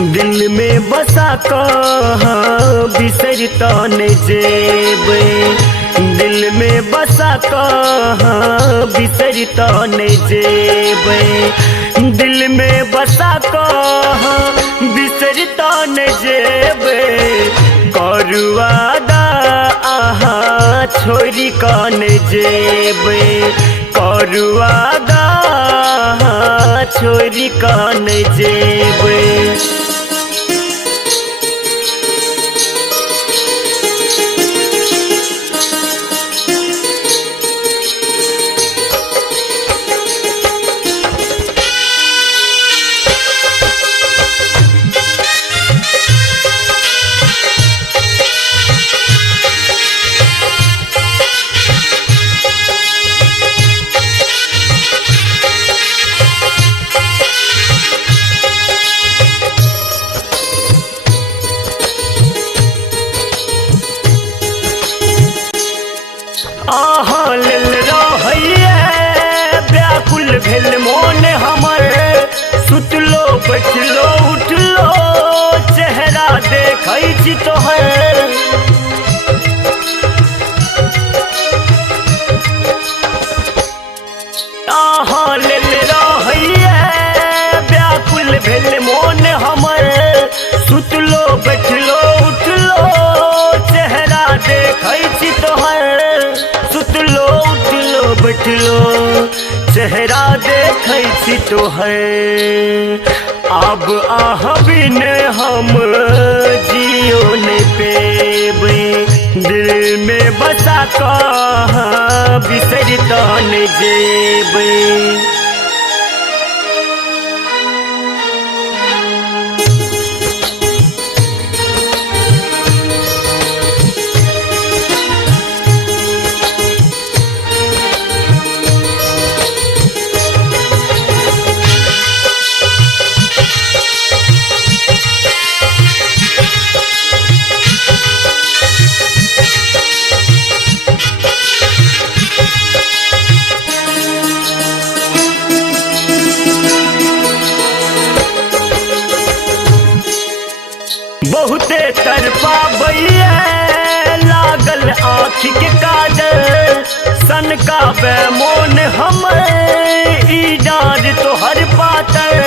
दिल में बसा कहाँ बिसरता न जेबे, दिल में बसा कहाँ बिसरता न जेबे, दिल में बसा कहाँ बिसरता न जेबे, करवादा आहा छोरी कान जेबे, करवादा आहा छोरी कान जेबे। आहा लेल रहिए व्याकुल भेल मोन हमर, सुतलो बैठलो उठलो चेहरा देखै छी तोहर। आहा लेल रहिए व्याकुल भेल मोन हमर, सुतलो बैठलो उठलो चेहरा देखै छी तोहर, सुतलो उठलो बैठलो चेहरा देखै छी तोहर। अब आह बिन हम जियो न पेबे, दिल में बसा कहाँ बिसरता न जेबे। बहुते तरफा बैया लागल आँख के काजल, सन का बेमोन हमर ई डार तोहर पातर।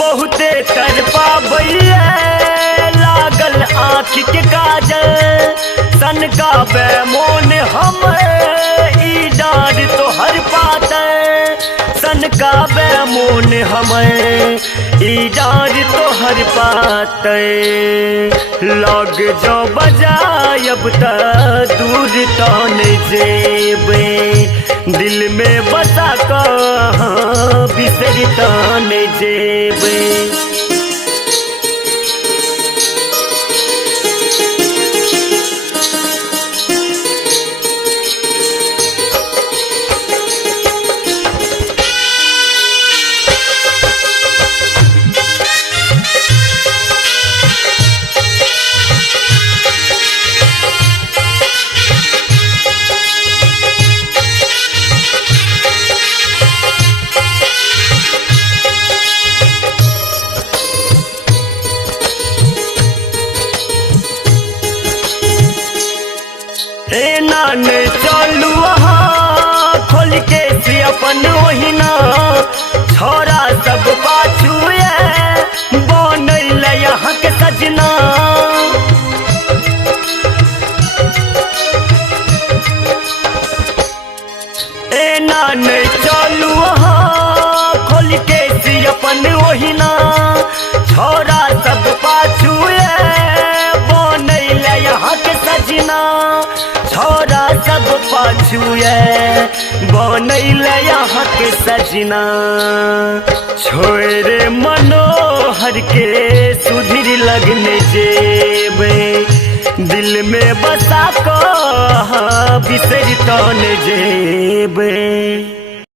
बहुते तरफा बैया लागल आँख के काजल, सन का बेमोन हमर ई डार तोहर पातर, सन का बेमोन हमर ई डार तोहर पातर। लग जो बजायब त दूर तन जेबे, दिल में बसा कहाँ बिसरता न जेबे। नान चलू वहाँ खोल के से अपन ओहिना, छोरा सब पाछू बनैल यहाँ के सजना। ए नान चलू वहाँ खोल के से अपन ओहिना, छोरा सब पाछू बनैल यहाँ के सजना, छोरा सब पाछू बनैल यहाँ के सजना। छोरे मनोहर के सुधीर लगने जेबे, दिल में बसा कहाँ बिसरता न जेबे।